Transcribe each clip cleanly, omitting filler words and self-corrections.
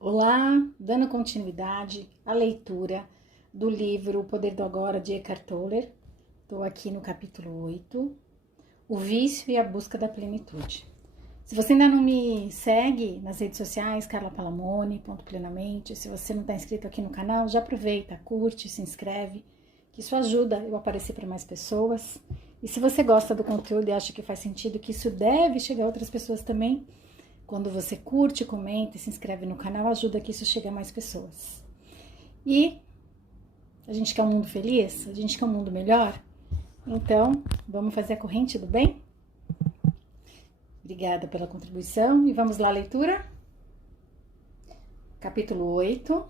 Olá, dando continuidade à leitura do livro O Poder do Agora, de Eckhart Tolle. Estou aqui no capítulo 8, O Vício e a Busca da Plenitude. Se você ainda não me segue nas redes sociais, Carla Palamone, @plenamente, se você não está inscrito aqui no canal, já aproveita, curte, se inscreve, que isso ajuda eu aparecer para mais pessoas. E se você gosta do conteúdo e acha que faz sentido, que isso deve chegar a outras pessoas também, quando você curte, comenta e se inscreve no canal, ajuda que isso chegue a mais pessoas. E a gente quer um mundo feliz? A gente quer um mundo melhor? Então, vamos fazer a corrente do bem? Obrigada pela contribuição e vamos lá à leitura? Capítulo 8,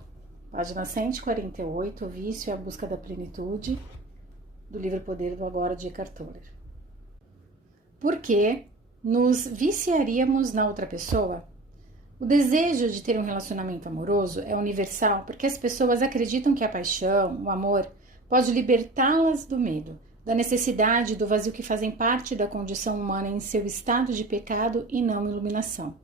página 148, O Vício e a Busca da Plenitude, do livro Poder do Agora, de Eckhart Tolle. Por que nos viciaríamos na outra pessoa? O desejo de ter um relacionamento amoroso é universal porque as pessoas acreditam que a paixão, o amor, pode libertá-las do medo, da necessidade e do vazio que fazem parte da condição humana em seu estado de pecado e não iluminação.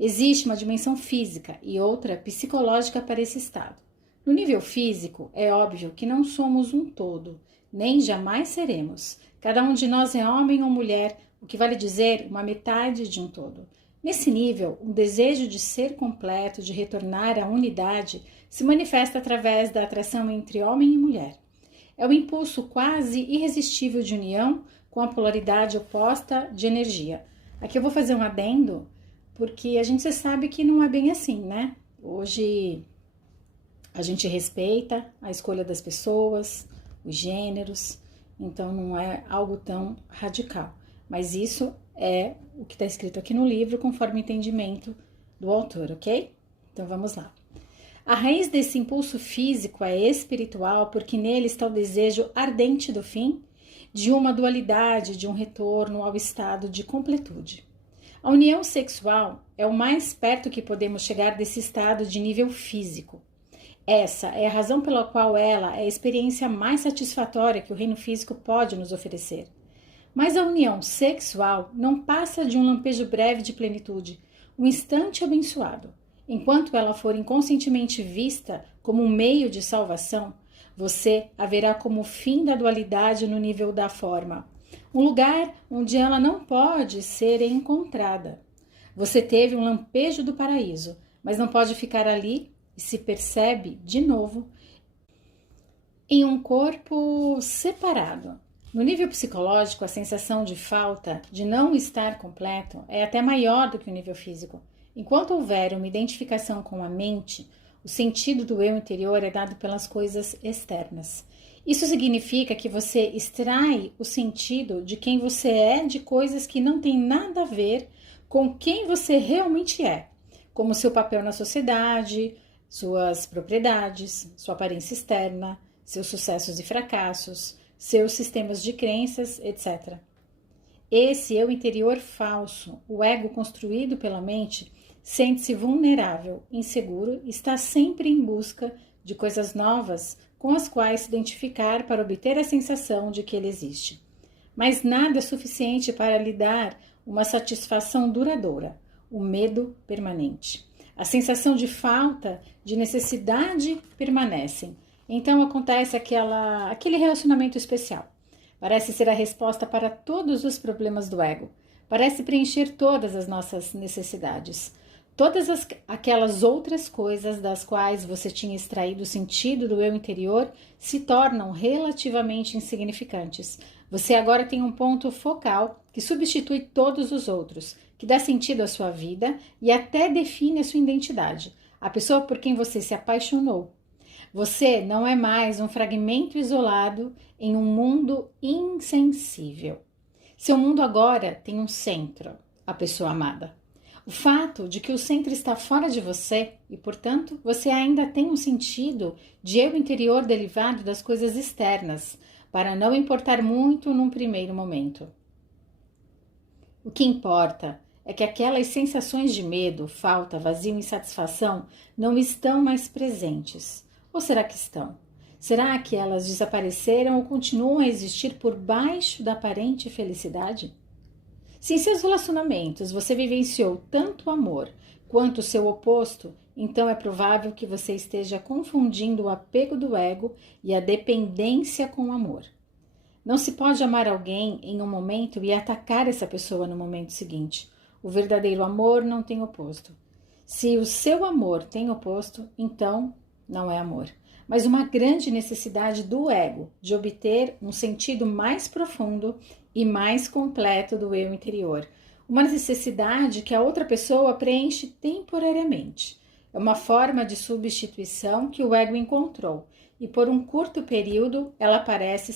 Existe uma dimensão física e outra psicológica para esse estado. No nível físico, é óbvio que não somos um todo, nem jamais seremos. Cada um de nós é homem ou mulher, o que vale dizer uma metade de um todo. Nesse nível, o desejo de ser completo, de retornar à unidade, se manifesta através da atração entre homem e mulher. É o impulso quase irresistível de união com a polaridade oposta de energia. Aqui eu vou fazer um adendo, porque a gente sabe que não é bem assim, né? Hoje a gente respeita a escolha das pessoas, os gêneros, então não é algo tão radical. Mas isso é o que está escrito aqui no livro, conforme o entendimento do autor, ok? Então vamos lá. A raiz desse impulso físico é espiritual, porque nele está o desejo ardente do fim, de uma dualidade, de um retorno ao estado de completude. A união sexual é o mais perto que podemos chegar desse estado de nível físico. Essa é a razão pela qual ela é a experiência mais satisfatória que o reino físico pode nos oferecer. Mas a união sexual não passa de um lampejo breve de plenitude, um instante abençoado. Enquanto ela for inconscientemente vista como um meio de salvação, você a verá como o fim da dualidade no nível da forma, um lugar onde ela não pode ser encontrada. Você teve um lampejo do paraíso, mas não pode ficar ali e se percebe, de novo, em um corpo separado. No nível psicológico, a sensação de falta, de não estar completo, é até maior do que o nível físico. Enquanto houver uma identificação com a mente, o sentido do eu interior é dado pelas coisas externas. Isso significa que você extrai o sentido de quem você é de coisas que não têm nada a ver com quem você realmente é, como seu papel na sociedade, suas propriedades, sua aparência externa, seus sucessos e fracassos, seus sistemas de crenças, etc. Esse eu interior falso, o ego construído pela mente, sente-se vulnerável, inseguro e está sempre em busca de coisas novas com as quais se identificar para obter a sensação de que ele existe. Mas nada é suficiente para lhe dar uma satisfação duradoura, o medo permanente. A sensação de falta, de necessidade permanecem. Então acontece aquele relacionamento especial. Parece ser a resposta para todos os problemas do ego. Parece preencher todas as nossas necessidades. Todas aquelas outras coisas das quais você tinha extraído o sentido do eu interior se tornam relativamente insignificantes. Você agora tem um ponto focal que substitui todos os outros, que dá sentido à sua vida e até define a sua identidade, a pessoa por quem você se apaixonou. Você não é mais um fragmento isolado em um mundo insensível. Seu mundo agora tem um centro, a pessoa amada. O fato de que o centro está fora de você e, portanto, você ainda tem um sentido de eu interior derivado das coisas externas, para não importar muito num primeiro momento. O que importa é que aquelas sensações de medo, falta, vazio e insatisfação não estão mais presentes. Ou será que estão? Será que elas desapareceram ou continuam a existir por baixo da aparente felicidade? Se em seus relacionamentos você vivenciou tanto o amor quanto o seu oposto, então é provável que você esteja confundindo o apego do ego e a dependência com o amor. Não se pode amar alguém em um momento e atacar essa pessoa no momento seguinte. O verdadeiro amor não tem oposto. Se o seu amor tem oposto, então não é amor, mas uma grande necessidade do ego de obter um sentido mais profundo e mais completo do eu interior. Uma necessidade que a outra pessoa preenche temporariamente. É uma forma de substituição que o ego encontrou e por um curto período ela parece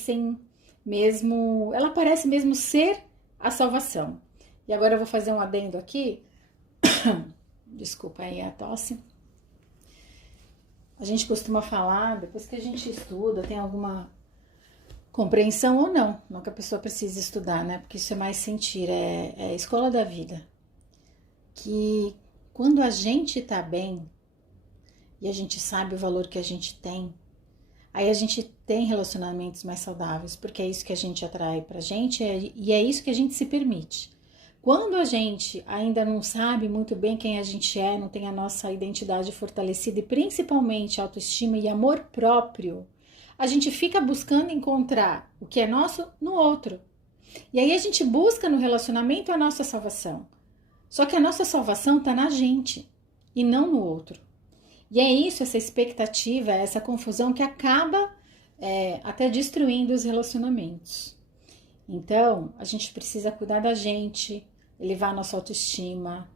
mesmo ser a salvação. E agora eu vou fazer um adendo aqui. Desculpa aí a tosse. A gente costuma falar, depois que a gente estuda, tem alguma compreensão ou não. Não que a pessoa precise estudar, né? Porque isso é mais sentir, é a escola da vida. Que quando a gente tá bem e a gente sabe o valor que a gente tem, aí a gente tem relacionamentos mais saudáveis, porque é isso que a gente atrai pra gente e é isso que a gente se permite. Quando a gente ainda não sabe muito bem quem a gente é, não tem a nossa identidade fortalecida e principalmente autoestima e amor próprio, a gente fica buscando encontrar o que é nosso no outro. E aí a gente busca no relacionamento a nossa salvação. Só que a nossa salvação está na gente e não no outro. E é isso, essa expectativa, essa confusão que acaba até destruindo os relacionamentos. Então, a gente precisa cuidar da gente, elevar a nossa autoestima,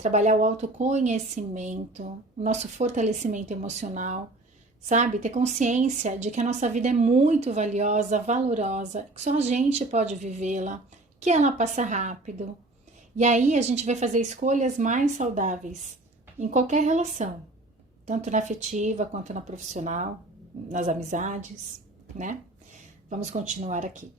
trabalhar o autoconhecimento, o nosso fortalecimento emocional, sabe? Ter consciência de que a nossa vida é muito valiosa, valorosa, que só a gente pode vivê-la, que ela passa rápido. E aí a gente vai fazer escolhas mais saudáveis em qualquer relação, tanto na afetiva quanto na profissional, nas amizades, né? Vamos continuar aqui.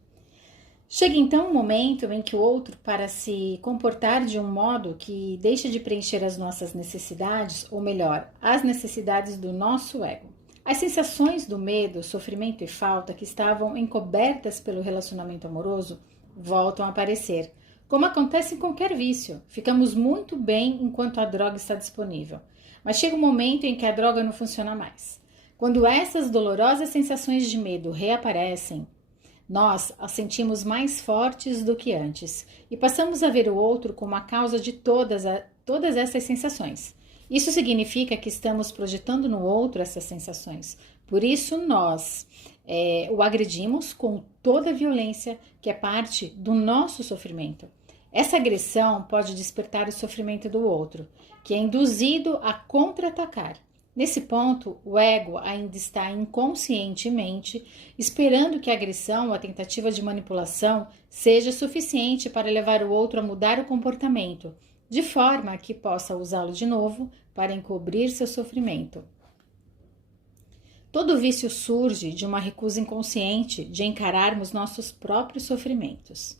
Chega então um momento em que o outro, para se comportar de um modo que deixa de preencher as nossas necessidades, ou melhor, as necessidades do nosso ego. As sensações do medo, sofrimento e falta que estavam encobertas pelo relacionamento amoroso voltam a aparecer. Como acontece em qualquer vício, ficamos muito bem enquanto a droga está disponível. Mas chega um momento em que a droga não funciona mais. Quando essas dolorosas sensações de medo reaparecem, nós as sentimos mais fortes do que antes e passamos a ver o outro como a causa de todas essas sensações. Isso significa que estamos projetando no outro essas sensações. Por isso nós o agredimos com toda a violência que é parte do nosso sofrimento. Essa agressão pode despertar o sofrimento do outro, que é induzido a contra-atacar. Nesse ponto, o ego ainda está inconscientemente esperando que a agressão ou a tentativa de manipulação seja suficiente para levar o outro a mudar o comportamento, de forma que possa usá-lo de novo para encobrir seu sofrimento. Todo vício surge de uma recusa inconsciente de encararmos nossos próprios sofrimentos.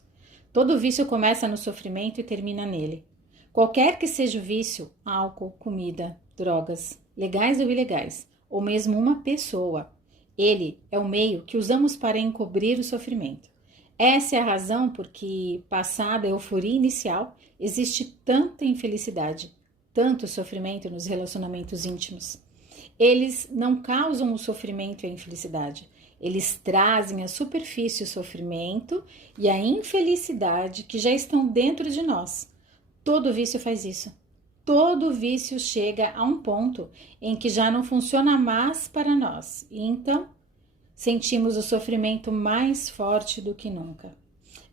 Todo vício começa no sofrimento e termina nele. Qualquer que seja o vício, álcool, comida, drogas, legais ou ilegais, ou mesmo uma pessoa, ele é o meio que usamos para encobrir o sofrimento. Essa é a razão por que, passada a euforia inicial, existe tanta infelicidade, tanto sofrimento nos relacionamentos íntimos. Eles não causam o sofrimento e a infelicidade. Eles trazem à superfície o sofrimento e a infelicidade que já estão dentro de nós. Todo vício faz isso. Todo vício chega a um ponto em que já não funciona mais para nós. E então, sentimos o sofrimento mais forte do que nunca.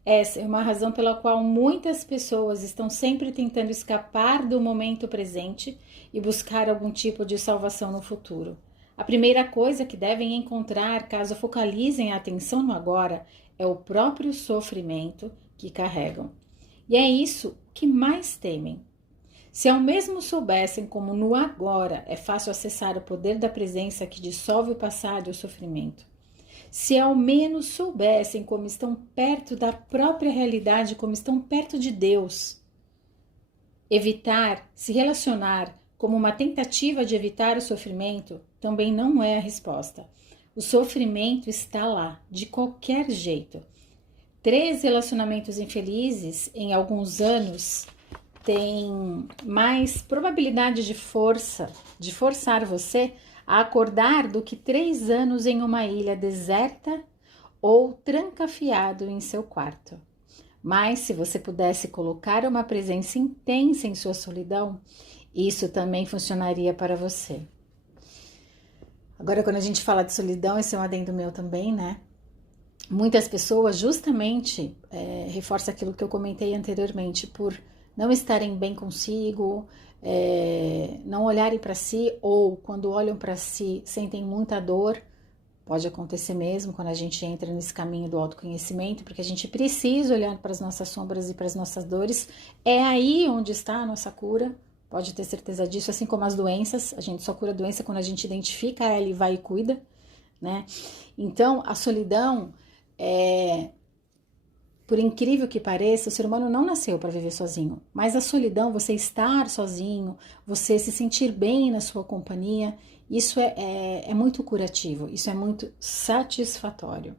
Essa é uma razão pela qual muitas pessoas estão sempre tentando escapar do momento presente e buscar algum tipo de salvação no futuro. A primeira coisa que devem encontrar, caso focalizem a atenção no agora, é o próprio sofrimento que carregam. E é isso que mais temem. Se ao mesmo soubessem como no agora é fácil acessar o poder da presença que dissolve o passado e o sofrimento, se ao menos soubessem como estão perto da própria realidade, como estão perto de Deus, evitar se relacionar como uma tentativa de evitar o sofrimento também não é a resposta. O sofrimento está lá, de qualquer jeito. 3 relacionamentos infelizes em alguns anos têm mais probabilidade de forçar você a acordar do que 3 anos em uma ilha deserta ou trancafiado em seu quarto. Mas se você pudesse colocar uma presença intensa em sua solidão, isso também funcionaria para você. Agora, quando a gente fala de solidão, esse é um adendo meu também, né? Muitas pessoas justamente reforçam aquilo que eu comentei anteriormente, por não estarem bem consigo, não olharem para si, ou quando olham para si sentem muita dor. Pode acontecer mesmo quando a gente entra nesse caminho do autoconhecimento, porque a gente precisa olhar para as nossas sombras e para as nossas dores. É aí onde está a nossa cura, pode ter certeza disso, assim como as doenças. A gente só cura a doença quando a gente identifica ela e vai e cuida, né? Então, a solidão, por incrível que pareça, o ser humano não nasceu para viver sozinho, mas a solidão, você estar sozinho, você se sentir bem na sua companhia, isso é muito curativo, isso é muito satisfatório.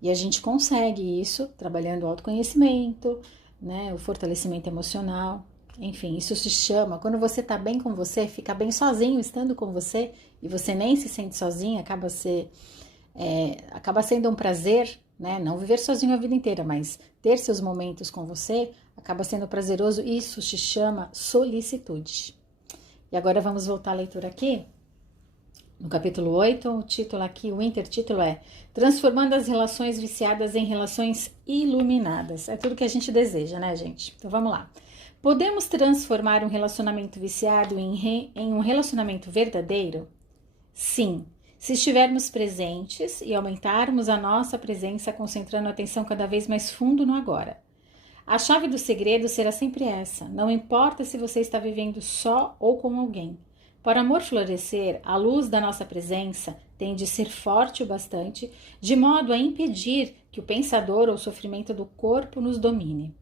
E a gente consegue isso trabalhando o autoconhecimento, né, o fortalecimento emocional, enfim, isso se chama, quando você está bem com você, fica bem sozinho estando com você, e você nem se sente sozinho, acaba sendo um prazer, né? Não viver sozinho a vida inteira, mas ter seus momentos com você acaba sendo prazeroso. Isso se chama solicitude. E agora vamos voltar à leitura aqui. No capítulo 8, o título aqui, o intertítulo é Transformando as relações viciadas em relações iluminadas. É tudo que a gente deseja, né, gente? Então vamos lá. Podemos transformar um relacionamento viciado em um relacionamento verdadeiro? Sim. Se estivermos presentes e aumentarmos a nossa presença, concentrando a atenção cada vez mais fundo no agora. A chave do segredo será sempre essa. Não importa se você está vivendo só ou com alguém. Para o amor florescer, a luz da nossa presença tem de ser forte o bastante, de modo a impedir que o pensador ou o sofrimento do corpo nos domine.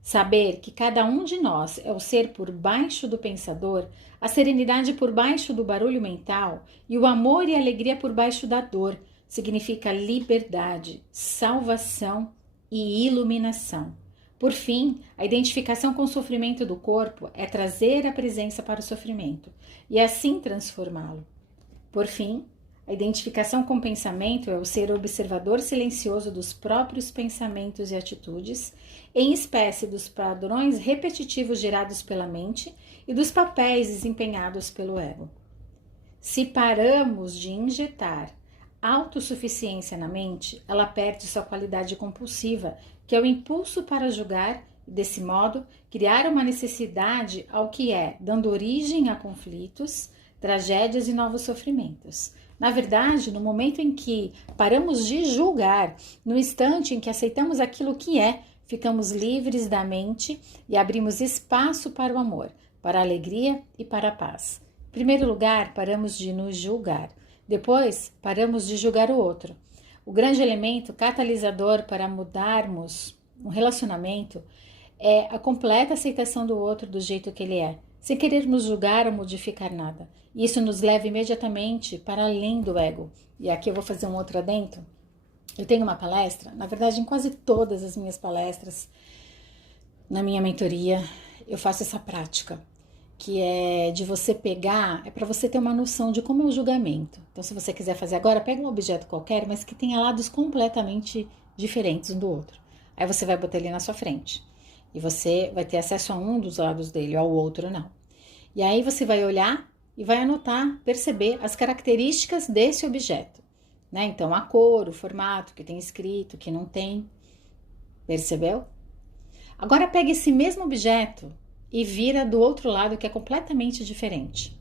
Saber que cada um de nós é o ser por baixo do pensador, a serenidade por baixo do barulho mental e o amor e a alegria por baixo da dor, significa liberdade, salvação e iluminação. Por fim, a identificação com o sofrimento do corpo é trazer a presença para o sofrimento e assim transformá-lo. Por fim, a identificação com o pensamento é o ser observador silencioso dos próprios pensamentos e atitudes, em espécie dos padrões repetitivos gerados pela mente e dos papéis desempenhados pelo ego. Se paramos de injetar autossuficiência na mente, ela perde sua qualidade compulsiva, que é o impulso para julgar e, desse modo, criar uma necessidade ao que é, dando origem a conflitos, tragédias e novos sofrimentos. Na verdade, no momento em que paramos de julgar, no instante em que aceitamos aquilo que é, ficamos livres da mente e abrimos espaço para o amor, para a alegria e para a paz. Em primeiro lugar, paramos de nos julgar. Depois, paramos de julgar o outro. O grande elemento catalisador para mudarmos um relacionamento é a completa aceitação do outro do jeito que ele é, sem querermos julgar ou modificar nada. Isso nos leva imediatamente para além do ego. E aqui eu vou fazer um outro adendo. Eu tenho uma palestra, na verdade em quase todas as minhas palestras, na minha mentoria, eu faço essa prática, que é de você pegar, é para você ter uma noção de como é o julgamento. Então, se você quiser fazer agora, pega um objeto qualquer, mas que tenha lados completamente diferentes um do outro. Aí você vai botar ele na sua frente. E você vai ter acesso a um dos lados dele, ao outro não. E aí você vai olhar e vai anotar, perceber as características desse objeto, né? Então, a cor, o formato, o que tem escrito, o que não tem. Percebeu? Agora pega esse mesmo objeto e vira do outro lado, que é completamente diferente.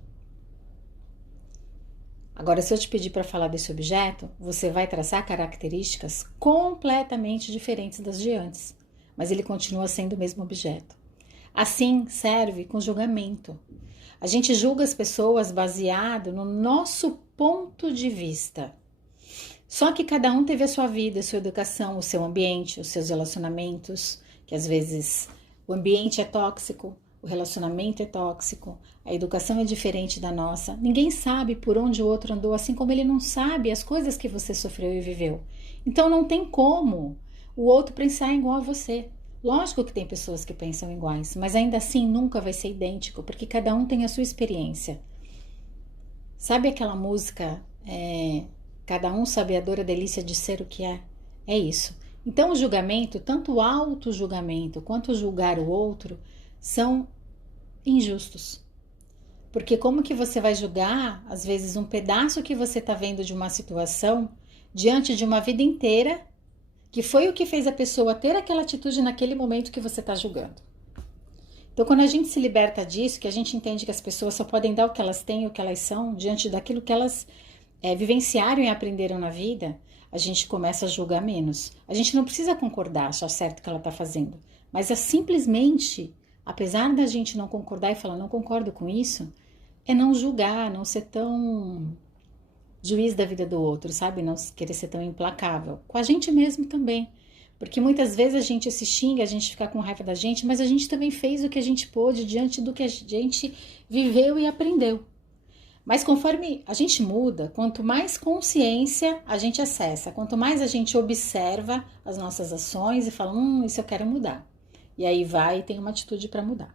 Agora, se eu te pedir para falar desse objeto, você vai traçar características completamente diferentes das de antes, mas ele continua sendo o mesmo objeto. Assim serve com julgamento. A gente julga as pessoas baseado no nosso ponto de vista. Só que cada um teve a sua vida, a sua educação, o seu ambiente, os seus relacionamentos, que às vezes o ambiente é tóxico, o relacionamento é tóxico, a educação é diferente da nossa. Ninguém sabe por onde o outro andou, assim como ele não sabe as coisas que você sofreu e viveu. Então não tem como o outro pensar igual a você. Lógico que tem pessoas que pensam iguais, mas ainda assim nunca vai ser idêntico, porque cada um tem a sua experiência. Sabe aquela música, cada um sabe a dor, a delícia de ser o que é? É isso. Então o julgamento, tanto o auto-julgamento quanto julgar o outro, são injustos. Porque como que você vai julgar, às vezes, um pedaço que você está vendo de uma situação diante de uma vida inteira, que foi o que fez a pessoa ter aquela atitude naquele momento que você está julgando. Então, quando a gente se liberta disso, que a gente entende que as pessoas só podem dar o que elas têm, o que elas são, diante daquilo que elas vivenciaram e aprenderam na vida, a gente começa a julgar menos. A gente não precisa concordar, achar certo o que ela está fazendo, mas é simplesmente, apesar da gente não concordar e falar, não concordo com isso, é não julgar, não ser tão juiz da vida do outro, sabe? Não querer ser tão implacável. Com a gente mesmo também. Porque muitas vezes a gente se xinga, a gente fica com raiva da gente, mas a gente também fez o que a gente pôde diante do que a gente viveu e aprendeu. Mas conforme a gente muda, quanto mais consciência a gente acessa, quanto mais a gente observa as nossas ações e fala, isso eu quero mudar. E aí vai e tem uma atitude para mudar.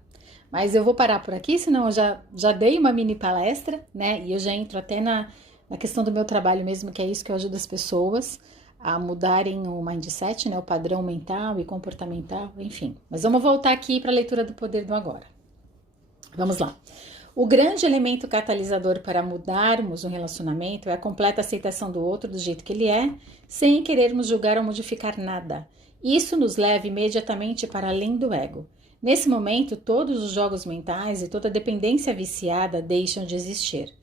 Mas eu vou parar por aqui, senão eu já dei uma mini palestra, né? E eu já entro até na questão do meu trabalho mesmo, que é isso que eu ajudo as pessoas a mudarem o mindset, né? O padrão mental e comportamental, enfim. Mas vamos voltar aqui para a leitura do Poder do Agora. Vamos lá. O grande elemento catalisador para mudarmos um relacionamento é a completa aceitação do outro do jeito que ele é, sem querermos julgar ou modificar nada. Isso nos leva imediatamente para além do ego. Nesse momento, todos os jogos mentais e toda dependência viciada deixam de existir.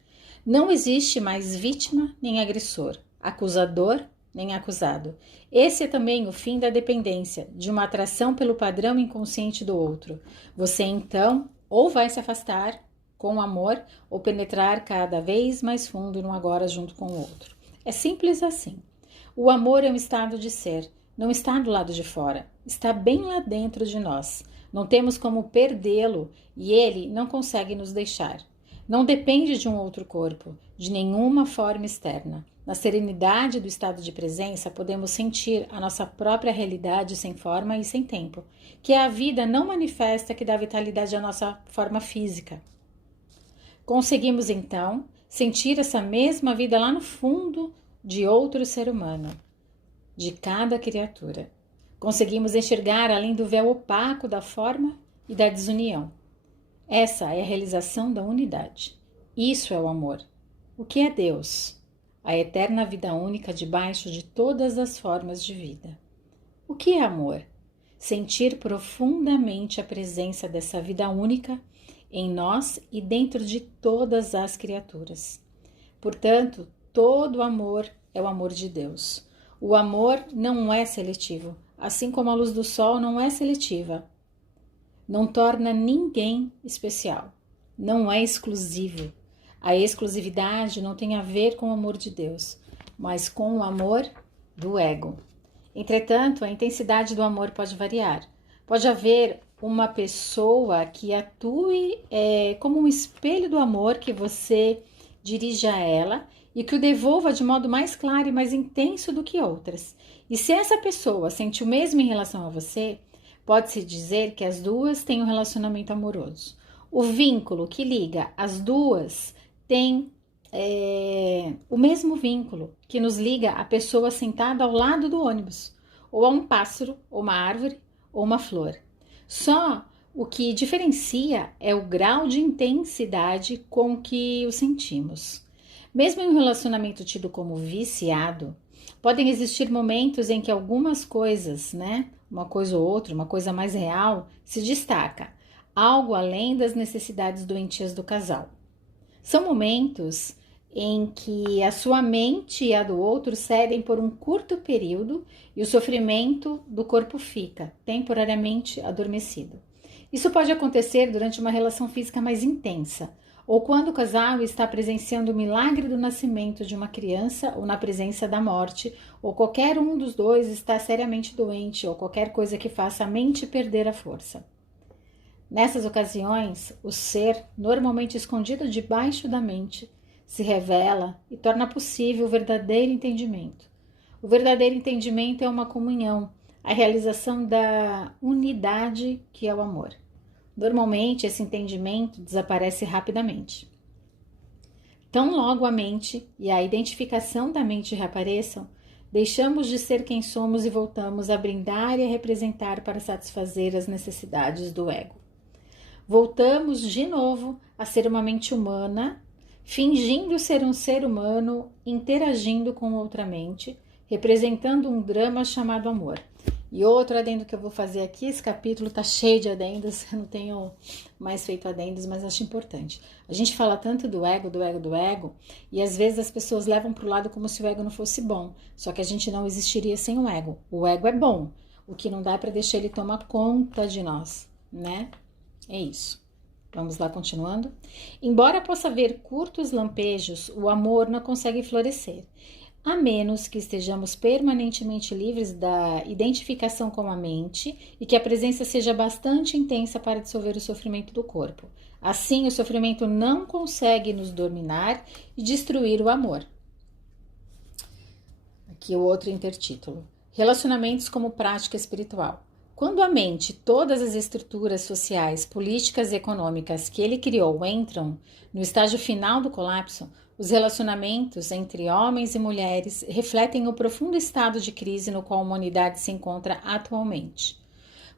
Não existe mais vítima nem agressor, acusador nem acusado. Esse é também o fim da dependência, de uma atração pelo padrão inconsciente do outro. Você então ou vai se afastar com amor ou penetrar cada vez mais fundo no agora junto com o outro. É simples assim. O amor é um estado de ser, não está do lado de fora, está bem lá dentro de nós. Não temos como perdê-lo e ele não consegue nos deixar. Não depende de um outro corpo, de nenhuma forma externa. Na serenidade do estado de presença, podemos sentir a nossa própria realidade sem forma e sem tempo, que é a vida não manifesta que dá vitalidade à nossa forma física. Conseguimos, então, sentir essa mesma vida lá no fundo de outro ser humano, de cada criatura. Conseguimos enxergar além do véu opaco da forma e da desunião. Essa é a realização da unidade. Isso é o amor. O que é Deus? A eterna vida única debaixo de todas as formas de vida. O que é amor? Sentir profundamente a presença dessa vida única em nós e dentro de todas as criaturas. Portanto, todo amor é o amor de Deus. O amor não é seletivo, assim como a luz do sol não é seletiva. Não torna ninguém especial. Não é exclusivo. A exclusividade não tem a ver com o amor de Deus, mas com o amor do ego. Entretanto, a intensidade do amor pode variar. Pode haver uma pessoa que atue como um espelho do amor que você dirige a ela e que o devolva de modo mais claro e mais intenso do que outras. E se essa pessoa sente o mesmo em relação a você, pode-se dizer que as duas têm um relacionamento amoroso. O vínculo que liga as duas tem o mesmo vínculo que nos liga a pessoa sentada ao lado do ônibus, ou a um pássaro, ou uma árvore, ou uma flor. Só o que diferencia é o grau de intensidade com que o sentimos. Mesmo em um relacionamento tido como viciado, podem existir momentos em que algumas coisas, uma coisa ou outra, uma coisa mais real, se destaca, algo além das necessidades doentias do casal. São momentos em que a sua mente e a do outro cedem por um curto período e o sofrimento do corpo fica temporariamente adormecido. Isso pode acontecer durante uma relação física mais intensa, ou quando o casal está presenciando o milagre do nascimento de uma criança ou na presença da morte, ou qualquer um dos dois está seriamente doente, ou qualquer coisa que faça a mente perder a força. Nessas ocasiões, o ser, normalmente escondido debaixo da mente, se revela e torna possível o verdadeiro entendimento. O verdadeiro entendimento é uma comunhão, a realização da unidade que é o amor. Normalmente, esse entendimento desaparece rapidamente. Tão logo a mente e a identificação da mente reapareçam, deixamos de ser quem somos e voltamos a brindar e a representar para satisfazer as necessidades do ego. Voltamos de novo a ser uma mente humana, fingindo ser um ser humano, interagindo com outra mente, representando um drama chamado amor. E outro adendo que eu vou fazer aqui, esse capítulo tá cheio de adendos, eu não tenho mais feito adendos, mas acho importante. A gente fala tanto do ego, e às vezes as pessoas levam pro lado como se o ego não fosse bom, só que a gente não existiria sem o ego. O ego é bom, o que não dá é para deixar ele tomar conta de nós, né? É isso. Vamos lá, continuando. Embora possa haver curtos lampejos, o amor não consegue florescer, a menos que estejamos permanentemente livres da identificação com a mente e que a presença seja bastante intensa para dissolver o sofrimento do corpo. Assim, o sofrimento não consegue nos dominar e destruir o amor. Aqui o outro intertítulo. Relacionamentos como prática espiritual. Quando a mente, todas as estruturas sociais, políticas e econômicas que ele criou entram no estágio final do colapso, os relacionamentos entre homens e mulheres refletem o profundo estado de crise no qual a humanidade se encontra atualmente.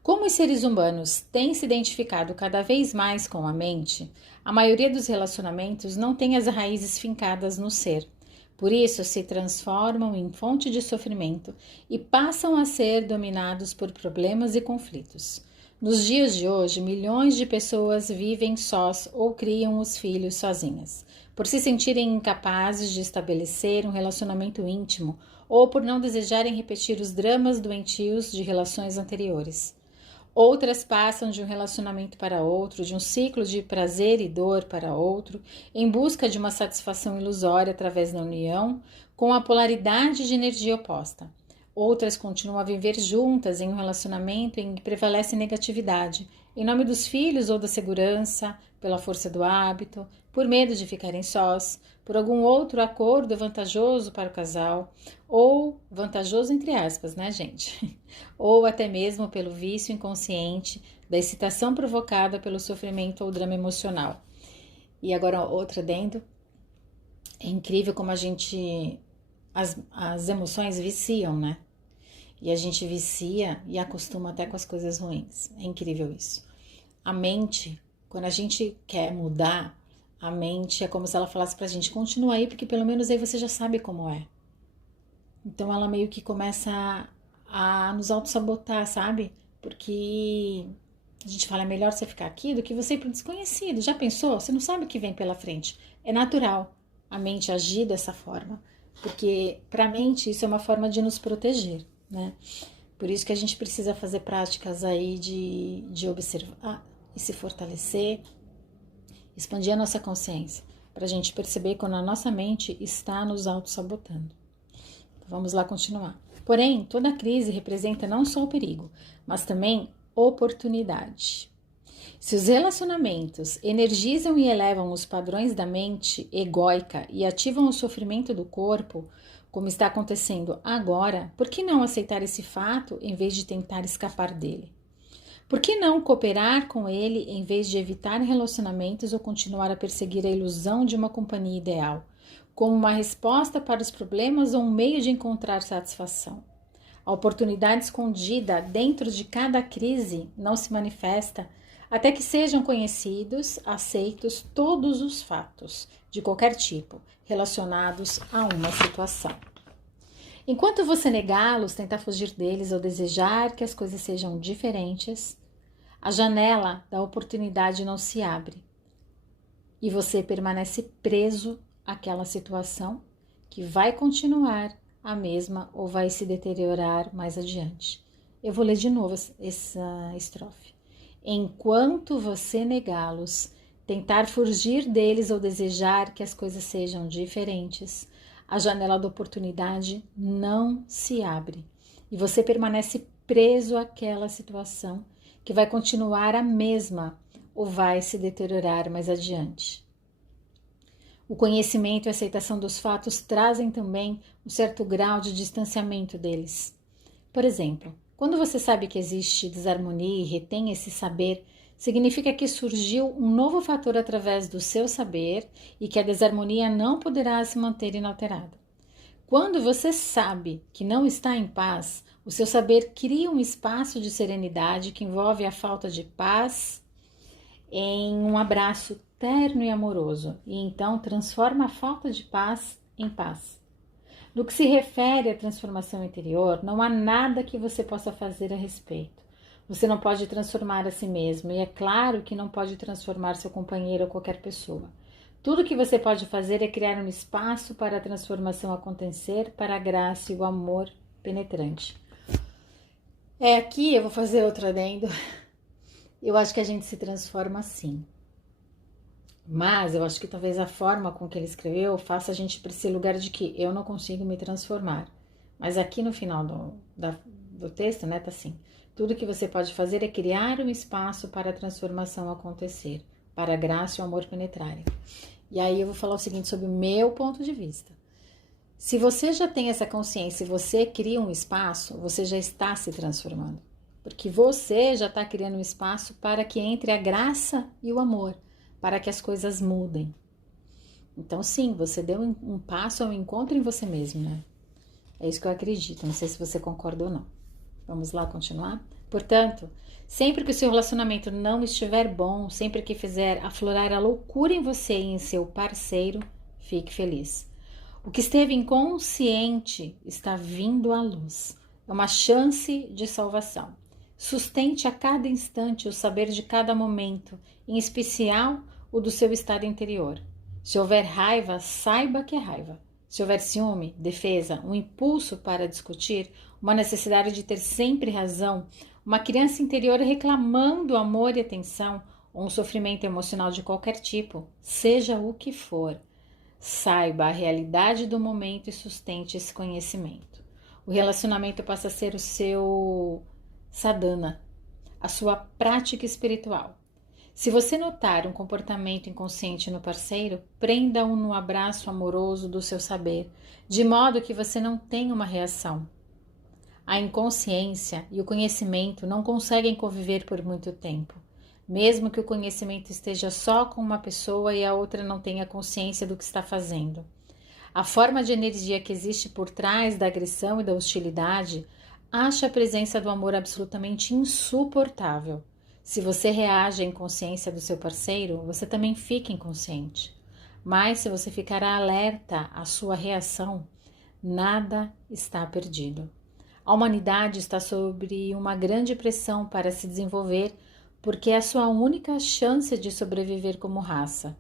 Como os seres humanos têm se identificado cada vez mais com a mente, a maioria dos relacionamentos não tem as raízes fincadas no ser. Por isso, se transformam em fonte de sofrimento e passam a ser dominados por problemas e conflitos. Nos dias de hoje, milhões de pessoas vivem sós ou criam os filhos sozinhas, por se sentirem incapazes de estabelecer um relacionamento íntimo ou por não desejarem repetir os dramas doentios de relações anteriores. Outras passam de um relacionamento para outro, de um ciclo de prazer e dor para outro, em busca de uma satisfação ilusória através da união, com a polaridade de energia oposta. Outras continuam a viver juntas em um relacionamento em que prevalece negatividade, em nome dos filhos ou da segurança, pela força do hábito, por medo de ficarem sós, por algum outro acordo vantajoso para o casal, ou vantajoso entre aspas, né, gente? Ou até mesmo pelo vício inconsciente da excitação provocada pelo sofrimento ou drama emocional. E agora outra adendo. É incrível como as emoções viciam, né? E a gente vicia e acostuma até com as coisas ruins. É incrível isso. A mente, quando a gente quer mudar, a mente é como se ela falasse pra gente, continua aí, porque pelo menos aí você já sabe como é. Então ela meio que começa a nos auto-sabotar, sabe? Porque a gente fala, é melhor você ficar aqui do que você ir pro desconhecido. Já pensou? Você não sabe o que vem pela frente. É natural a mente agir dessa forma, porque pra mente isso é uma forma de nos proteger, né? Por isso que a gente precisa fazer práticas aí de observar e se fortalecer, expandir a nossa consciência, para a gente perceber quando a nossa mente está nos auto-sabotando. Então, vamos lá continuar. Porém, toda crise representa não só o perigo, mas também oportunidade. Se os relacionamentos energizam e elevam os padrões da mente egóica e ativam o sofrimento do corpo, como está acontecendo agora, por que não aceitar esse fato em vez de tentar escapar dele? Por que não cooperar com ele em vez de evitar relacionamentos ou continuar a perseguir a ilusão de uma companhia ideal, como uma resposta para os problemas ou um meio de encontrar satisfação? A oportunidade escondida dentro de cada crise não se manifesta até que sejam conhecidos, aceitos todos os fatos, de qualquer tipo, relacionados a uma situação. Enquanto você negá-los, tentar fugir deles ou desejar que as coisas sejam diferentes, a janela da oportunidade não se abre e você permanece preso àquela situação que vai continuar a mesma ou vai se deteriorar mais adiante. Eu vou ler de novo essa estrofe. Enquanto você negá-los, tentar fugir deles ou desejar que as coisas sejam diferentes, a janela da oportunidade não se abre e você permanece preso àquela situação que vai continuar a mesma ou vai se deteriorar mais adiante. O conhecimento e a aceitação dos fatos trazem também um certo grau de distanciamento deles. Por exemplo, Quando você sabe que existe desarmonia e retém esse saber, significa que surgiu um novo fator através do seu saber e que a desarmonia não poderá se manter inalterada. Quando você sabe que não está em paz, o seu saber cria um espaço de serenidade que envolve a falta de paz em um abraço terno e amoroso, e então transforma a falta de paz em paz. No que se refere à transformação interior, não há nada que você possa fazer a respeito. Você não pode transformar a si mesmo, e é claro que não pode transformar seu companheiro ou qualquer pessoa. Tudo que você pode fazer é criar um espaço para a transformação acontecer, para a graça e o amor penetrante. Aqui eu vou fazer outro adendo. Eu acho que a gente se transforma sim. Mas eu acho que talvez a forma com que ele escreveu faça a gente para esse lugar de que eu não consigo me transformar. Mas aqui no final do texto, né, tá assim. Tudo que você pode fazer é criar um espaço para a transformação acontecer, para a graça e o amor penetrarem. E aí eu vou falar o seguinte sobre o meu ponto de vista. Se você já tem essa consciência e você cria um espaço, você já está se transformando. Porque você já está criando um espaço para que entre a graça e o amor, para que as coisas mudem. Então sim, você deu um passo ao encontro em você mesmo, né? É isso que eu acredito, não sei se você concorda ou não. Vamos lá continuar? Portanto, sempre que o seu relacionamento não estiver bom, sempre que fizer aflorar a loucura em você e em seu parceiro, fique feliz. O que esteve inconsciente está vindo à luz. É uma chance de salvação. Sustente a cada instante o saber de cada momento, em especial o do seu estado interior. Se houver raiva, saiba que é raiva. Se houver ciúme, defesa, um impulso para discutir, uma necessidade de ter sempre razão, uma criança interior reclamando amor e atenção, ou um sofrimento emocional de qualquer tipo, seja o que for, saiba a realidade do momento e sustente esse conhecimento. O relacionamento passa a ser o seu sadhana, a sua prática espiritual. Se você notar um comportamento inconsciente no parceiro, prenda-o no abraço amoroso do seu saber, de modo que você não tenha uma reação. A inconsciência e o conhecimento não conseguem conviver por muito tempo, mesmo que o conhecimento esteja só com uma pessoa e a outra não tenha consciência do que está fazendo. A forma de energia que existe por trás da agressão e da hostilidade acha a presença do amor absolutamente insuportável. Se você reage à inconsciência do seu parceiro, você também fica inconsciente. Mas se você ficar alerta à sua reação, nada está perdido. A humanidade está sob uma grande pressão para se desenvolver porque é a sua única chance de sobreviver como raça.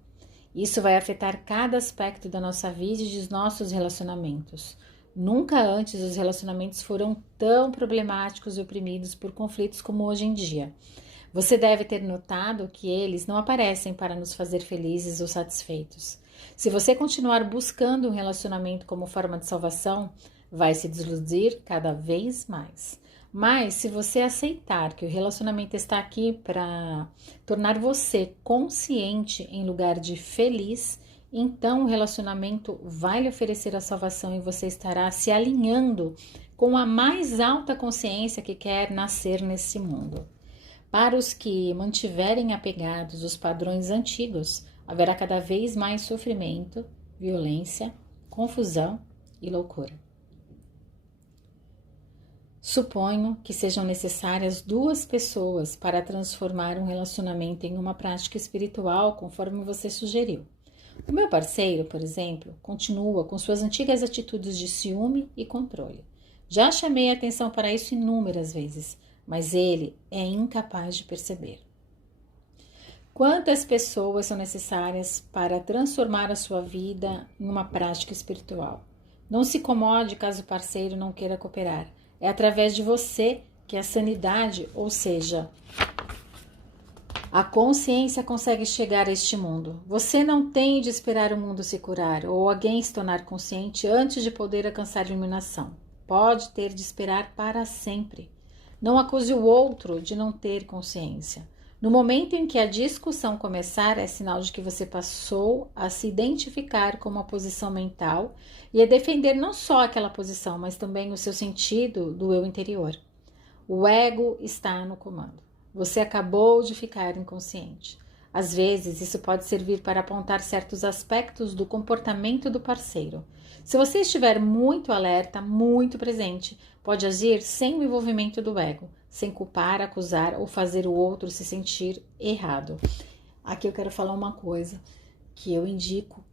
Isso vai afetar cada aspecto da nossa vida e dos nossos relacionamentos. Nunca antes os relacionamentos foram tão problemáticos e oprimidos por conflitos como hoje em dia. Você deve ter notado que eles não aparecem para nos fazer felizes ou satisfeitos. Se você continuar buscando um relacionamento como forma de salvação, vai se desiludir cada vez mais. Mas se você aceitar que o relacionamento está aqui para tornar você consciente em lugar de feliz, então o relacionamento vai lhe oferecer a salvação e você estará se alinhando com a mais alta consciência que quer nascer nesse mundo. Para os que mantiverem apegados os padrões antigos, haverá cada vez mais sofrimento, violência, confusão e loucura. Suponho que sejam necessárias 2 pessoas para transformar um relacionamento em uma prática espiritual, conforme você sugeriu. O meu parceiro, por exemplo, continua com suas antigas atitudes de ciúme e controle. Já chamei a atenção para isso inúmeras vezes, mas ele é incapaz de perceber. Quantas pessoas são necessárias para transformar a sua vida em uma prática espiritual? Não se incomode caso o parceiro não queira cooperar. É através de você que a sanidade, ou seja, a consciência consegue chegar a este mundo. Você não tem de esperar o mundo se curar ou alguém se tornar consciente antes de poder alcançar a iluminação. Pode ter de esperar para sempre. Não acuse o outro de não ter consciência. No momento em que a discussão começar, é sinal de que você passou a se identificar com uma posição mental e a defender não só aquela posição, mas também o seu sentido do eu interior. O ego está no comando. Você acabou de ficar inconsciente. Às vezes, isso pode servir para apontar certos aspectos do comportamento do parceiro. Se você estiver muito alerta, muito presente, pode agir sem o envolvimento do ego, sem culpar, acusar ou fazer o outro se sentir errado. Aqui eu quero falar uma coisa que eu indico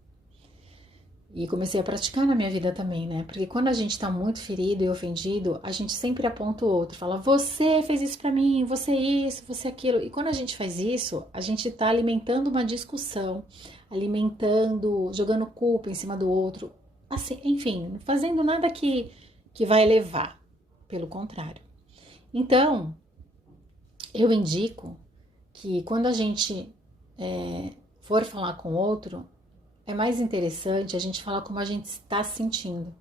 e comecei a praticar na minha vida também, né? Porque quando a gente tá muito ferido e ofendido, a gente sempre aponta o outro, fala, você fez isso pra mim, você isso, você aquilo. E quando a gente faz isso, a gente tá alimentando uma discussão, jogando culpa em cima do outro, assim, enfim, não fazendo nada que vai elevar, pelo contrário. Então, eu indico que quando a gente for falar com o outro, é mais interessante a gente falar como a gente está se sentindo,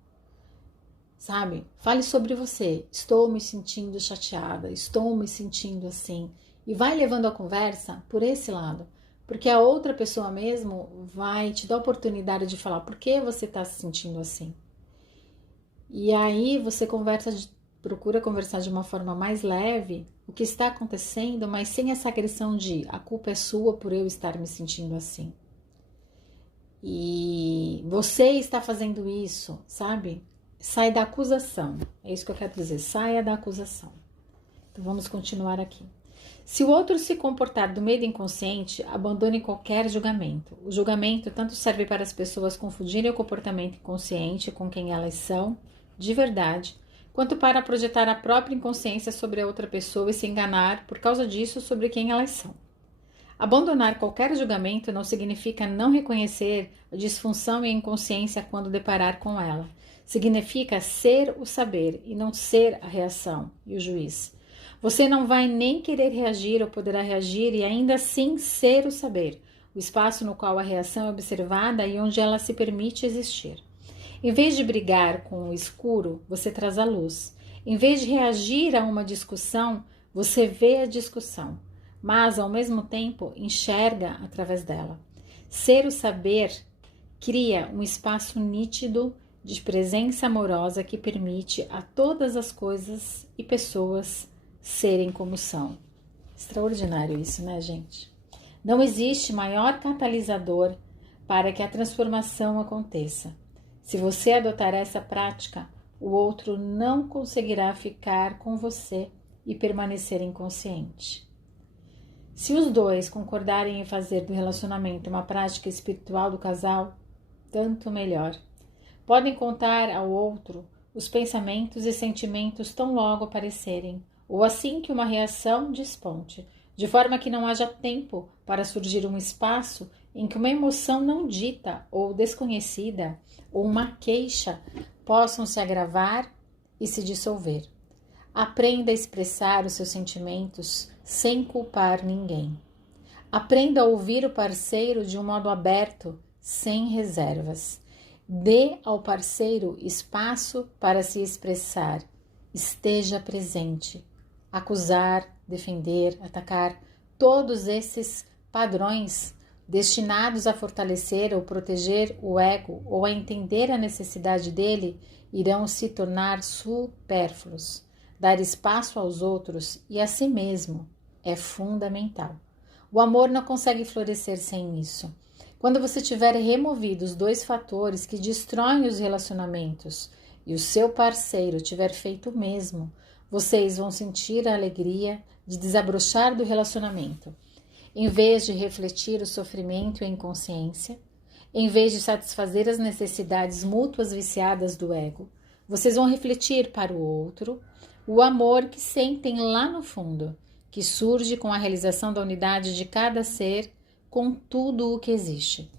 sabe? Fale sobre você. Estou me sentindo chateada, estou me sentindo assim. E vai levando a conversa por esse lado. Porque a outra pessoa mesmo vai te dar a oportunidade de falar por que você está se sentindo assim. E aí você procura conversar de uma forma mais leve o que está acontecendo, mas sem essa agressão de a culpa é sua por eu estar me sentindo assim. E você está fazendo isso, sabe? Sai da acusação. É isso que eu quero dizer. Saia da acusação. Então vamos continuar aqui. Se o outro se comportar do meio inconsciente, abandone qualquer julgamento. O julgamento tanto serve para as pessoas confundirem o comportamento inconsciente com quem elas são, de verdade, quanto para projetar a própria inconsciência sobre a outra pessoa e se enganar, por causa disso, sobre quem elas são. Abandonar qualquer julgamento não significa não reconhecer a disfunção e a inconsciência quando deparar com ela. Significa ser o saber e não ser a reação e o juiz. Você não vai nem querer reagir ou poderá reagir e ainda assim ser o saber, o espaço no qual a reação é observada e onde ela se permite existir. Em vez de brigar com o escuro, você traz a luz. Em vez de reagir a uma discussão, você vê a discussão, mas ao mesmo tempo enxerga através dela. Ser o saber cria um espaço nítido de presença amorosa que permite a todas as coisas e pessoas serem como são. Extraordinário isso, né, gente? Não existe maior catalisador para que a transformação aconteça. Se você adotar essa prática, o outro não conseguirá ficar com você e permanecer inconsciente. Se os dois concordarem em fazer do relacionamento uma prática espiritual do casal, tanto melhor. Podem contar ao outro os pensamentos e sentimentos tão logo aparecerem, ou assim que uma reação desponte, de forma que não haja tempo para surgir um espaço em que uma emoção não dita ou desconhecida ou uma queixa possam se agravar e se dissolver. Aprenda a expressar os seus sentimentos sem culpar ninguém. Aprenda a ouvir o parceiro de um modo aberto, sem reservas. Dê ao parceiro espaço para se expressar. Esteja presente. Acusar, defender, atacar, todos esses padrões destinados a fortalecer ou proteger o ego ou a entender a necessidade dele, irão se tornar supérfluos. Dar espaço aos outros e a si mesmo é fundamental. O amor não consegue florescer sem isso. Quando você tiver removido os dois fatores que destroem os relacionamentos e o seu parceiro tiver feito o mesmo, vocês vão sentir a alegria de desabrochar do relacionamento. Em vez de refletir o sofrimento e a inconsciência, em vez de satisfazer as necessidades mútuas viciadas do ego, vocês vão refletir para o outro o amor que sentem lá no fundo, que surge com a realização da unidade de cada ser com tudo o que existe.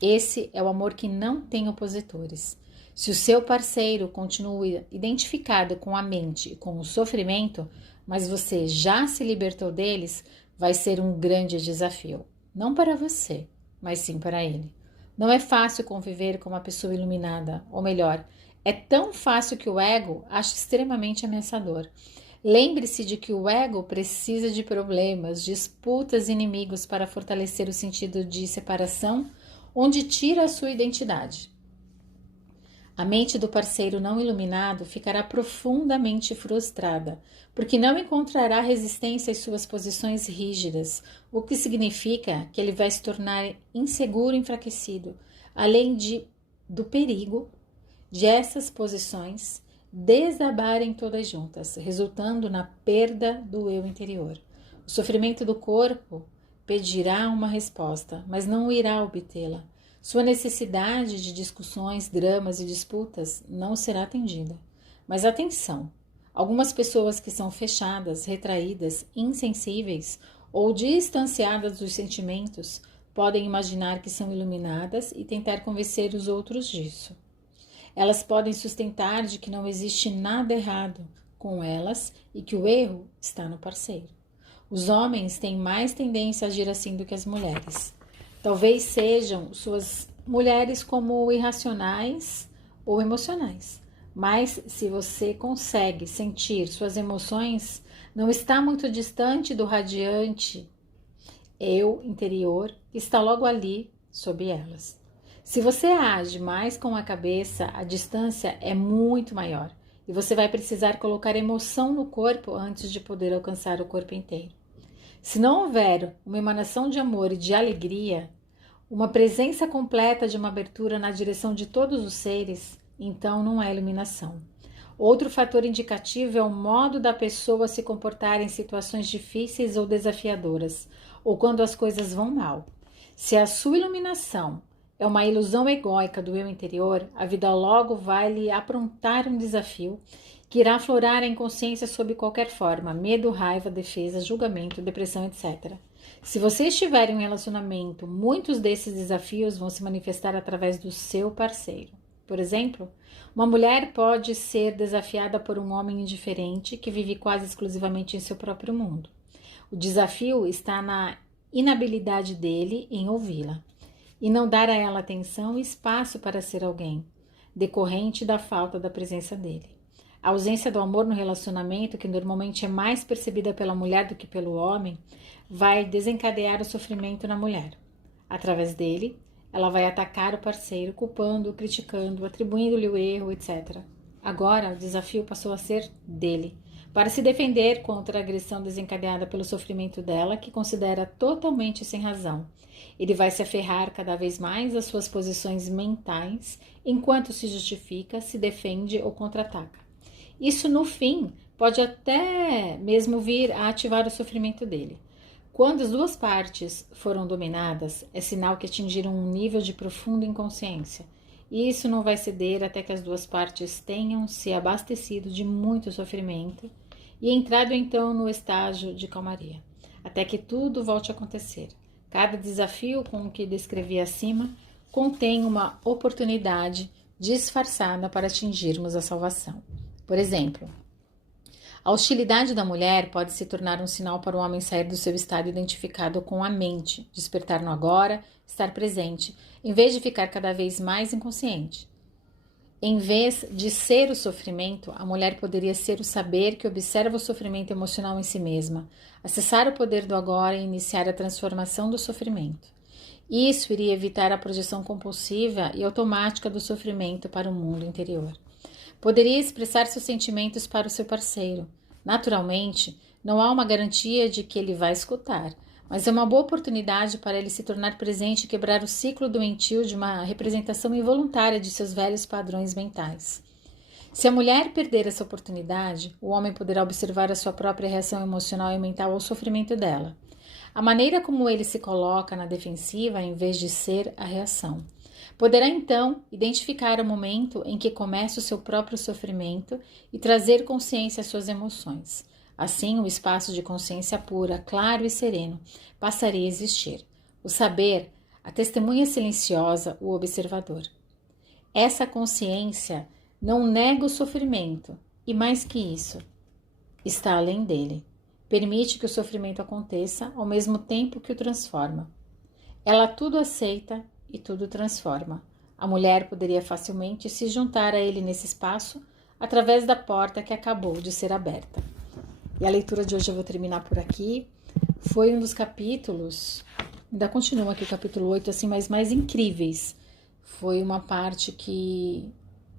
Esse é o amor que não tem opositores. Se o seu parceiro continua identificado com a mente e com o sofrimento, mas você já se libertou deles, vai ser um grande desafio. Não para você, mas sim para ele. Não é fácil conviver com uma pessoa iluminada, ou melhor, é tão fácil que o ego acha extremamente ameaçador. Lembre-se de que o ego precisa de problemas, disputas e inimigos para fortalecer o sentido de separação, onde tira a sua identidade. A mente do parceiro não iluminado ficará profundamente frustrada, porque não encontrará resistência às suas posições rígidas, o que significa que ele vai se tornar inseguro e enfraquecido, além do perigo de essas posições desabarem todas juntas, resultando na perda do eu interior. O sofrimento do corpo pedirá uma resposta, mas não irá obtê-la. Sua necessidade de discussões, dramas e disputas não será atendida. Mas atenção! Algumas pessoas que são fechadas, retraídas, insensíveis ou distanciadas dos sentimentos podem imaginar que são iluminadas e tentar convencer os outros disso. Elas podem sustentar de que não existe nada errado com elas e que o erro está no parceiro. Os homens têm mais tendência a agir assim do que as mulheres. Talvez sejam suas mulheres como irracionais ou emocionais. Mas se você consegue sentir suas emoções, não está muito distante do radiante eu interior que está logo ali sob elas. Se você age mais com a cabeça, a distância é muito maior e você vai precisar colocar emoção no corpo antes de poder alcançar o corpo inteiro. Se não houver uma emanação de amor e de alegria, uma presença completa de uma abertura na direção de todos os seres, então não é iluminação. Outro fator indicativo é o modo da pessoa se comportar em situações difíceis ou desafiadoras, ou quando as coisas vão mal. Se a sua iluminação é uma ilusão egóica do eu interior, a vida logo vai lhe aprontar um desafio que irá aflorar a inconsciência sob qualquer forma, medo, raiva, defesa, julgamento, depressão, etc. Se você estiver em um relacionamento, muitos desses desafios vão se manifestar através do seu parceiro. Por exemplo, uma mulher pode ser desafiada por um homem indiferente que vive quase exclusivamente em seu próprio mundo. O desafio está na inabilidade dele em ouvi-la e não dar a ela atenção e espaço para ser alguém, decorrente da falta da presença dele. A ausência do amor no relacionamento, que normalmente é mais percebida pela mulher do que pelo homem, vai desencadear o sofrimento na mulher. Através dele, ela vai atacar o parceiro, culpando, criticando, atribuindo-lhe o erro, etc. Agora, o desafio passou a ser dele, para se defender contra a agressão desencadeada pelo sofrimento dela, que considera totalmente sem razão. Ele vai se aferrar cada vez mais às suas posições mentais, enquanto se justifica, se defende ou contra-ataca. Isso, no fim, pode até mesmo vir a ativar o sofrimento dele. Quando as duas partes foram dominadas, é sinal que atingiram um nível de profunda inconsciência. E isso não vai ceder até que as duas partes tenham se abastecido de muito sofrimento e entrado então no estágio de calmaria, até que tudo volte a acontecer. Cada desafio, com o que descrevi acima, contém uma oportunidade disfarçada para atingirmos a salvação. Por exemplo, a hostilidade da mulher pode se tornar um sinal para o homem sair do seu estado identificado com a mente, despertar no agora, estar presente, em vez de ficar cada vez mais inconsciente. Em vez de ser o sofrimento, a mulher poderia ser o saber que observa o sofrimento emocional em si mesma, acessar o poder do agora e iniciar a transformação do sofrimento. Isso iria evitar a projeção compulsiva e automática do sofrimento para o mundo interior. Poderia expressar seus sentimentos para o seu parceiro. Naturalmente, não há uma garantia de que ele vai escutar, mas é uma boa oportunidade para ele se tornar presente e quebrar o ciclo doentio de uma representação involuntária de seus velhos padrões mentais. Se a mulher perder essa oportunidade, o homem poderá observar a sua própria reação emocional e mental ao sofrimento dela. A maneira como ele se coloca na defensiva em vez de ser a reação. Poderá então identificar o momento em que começa o seu próprio sofrimento e trazer consciência às suas emoções. Assim, o espaço de consciência pura, claro e sereno passaria a existir. O saber, a testemunha silenciosa, o observador. Essa consciência não nega o sofrimento e, mais que isso, está além dele. Permite que o sofrimento aconteça ao mesmo tempo que o transforma. Ela tudo aceita e tudo transforma. A mulher poderia facilmente se juntar a ele nesse espaço através da porta que acabou de ser aberta. E a leitura de hoje eu vou terminar por aqui. Foi um dos capítulos, ainda continua aqui o capítulo 8, assim, mas mais incríveis. Foi uma parte que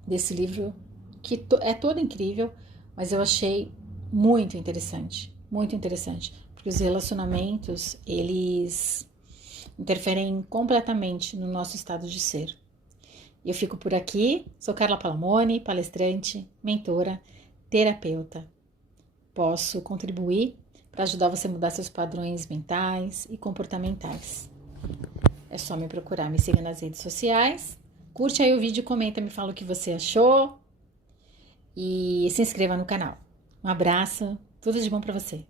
desse livro, que é todo incrível, mas eu achei muito interessante, porque os relacionamentos, eles interferem completamente no nosso estado de ser. Eu fico por aqui, sou Carla Palamone, palestrante, mentora, terapeuta. Posso contribuir para ajudar você a mudar seus padrões mentais e comportamentais. É só me procurar, me siga nas redes sociais, curte aí o vídeo, comenta, me fala o que você achou e se inscreva no canal. Um abraço, tudo de bom para você.